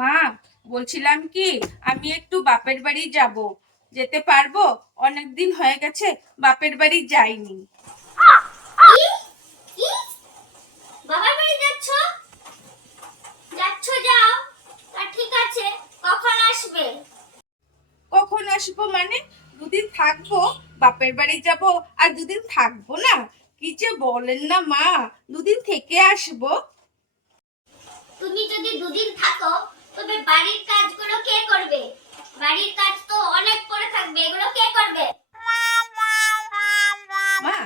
মা, বলছিলাম কি আমি একটু বাপের বাড়ি যাব, যেতে পারবো? অনেকদিন হয়ে গেছে বাপের বাড়ি যাইনি। কি? বাবার বাড়ি যাচ্ছ? যাচ্ছ, যাও। তা ঠিক আছে, কখন আসবে? কখন আসবো মানে? দুদিন থাকবো, বাপের বাড়ি যাব আর দুদিন থাকবো না? কি যে বলেন না মা, দুদিন থেকে আসবো। তুমি যদি দুদিন থাকো তবে বাড়ির কাজগুলো কে করবে? বাড়ির কাজ তো অনেক পড়ে থাকবে, এগুলো কে করবে? মা,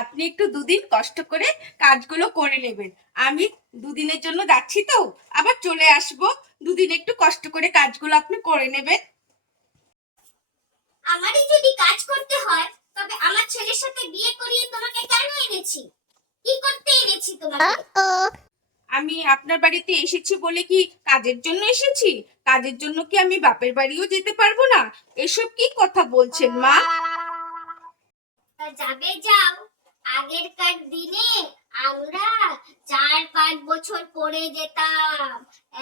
আপনি একটু দুদিন কষ্ট করে কাজগুলো করে নেবেন। আমি দুদিনের জন্য যাচ্ছি তো, আবার চলে আসবো। দুদিন একটু কষ্ট করে কাজগুলো আপনি করে নেবেন। আমারই যদি কাজ করতে হয় তবে আমার ছেলের সাথে বিয়ে করিয়ে তোমাকে কেন এনেছি? কি করতে এনেছি তোমাকে? আমি আপনার বাড়িতে এসেছি বলে কি কাজের জন্য এসেছি? কাজের জন্য কি আমি বাপের বাড়িও যেতে পারবো না? এসব কি কথা বলছেন মা? তা যাবে, যাও। আগেরকার দিনে আমরা 4-5 বছর পরে যেতাম।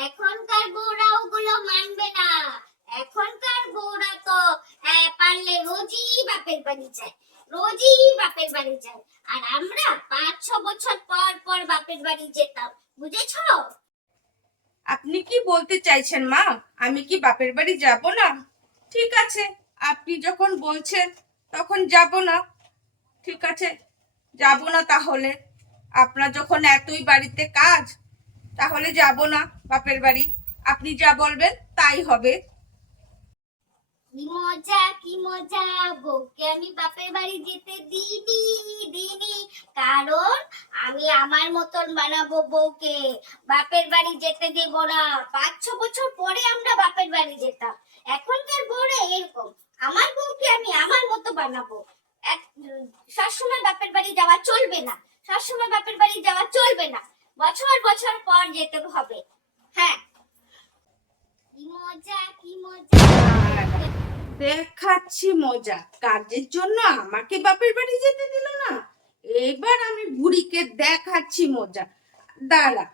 এখনকার বউরা ওগুলো মানবে না। এখনকার বউরা তো পারলে রোজই বাপের বাড়ি যায়, রোজই বাপের বাড়ি যায়। আর আমরা 5-6 বছর পর পর বাপের বাড়ি যেতাম, বুঝেছো? আপনি কি বলতে চাইছেন মা? আমি কি বাপের বাড়ি যাব না? ঠিক আছে, আপনি যখন বলছেন তখন যাব না। ঠিক আছে, যাব না তাহলে। আপনার যখন এতই বাড়িতে কাজ, তাহলে যাব না বাপের বাড়ি। আপনি যা বলবেন তাই হবে। কি মজা, কি মজা! বউকে আমি বাপের বাড়ি যেতে দিইনি। কারণ আমি আমার মতন বানাবো বউকে, বাপের বাড়ি যেতে দেব না। 5-6 বছর পরে আমরা বাপের বাড়ি যেতাম। এখনকার বউরা এরকম। আমার বউকে আমি আমার মতো বানাবো। সবসময় বাপের বাড়ি যাওয়া চলবে না, সবসময় বাপের বাড়ি যাওয়া চলবে না। বছর বছর পর যেতে হবে। হ্যাঁ, কি মজা, কি মজা! দেখাচ্ছি মজা। কাজের জন্য আমাকে বাপের বাড়ি যেতে দিল না, এবার আমি বুড়িকে দেখাচ্ছি মজা। দাঁড়া,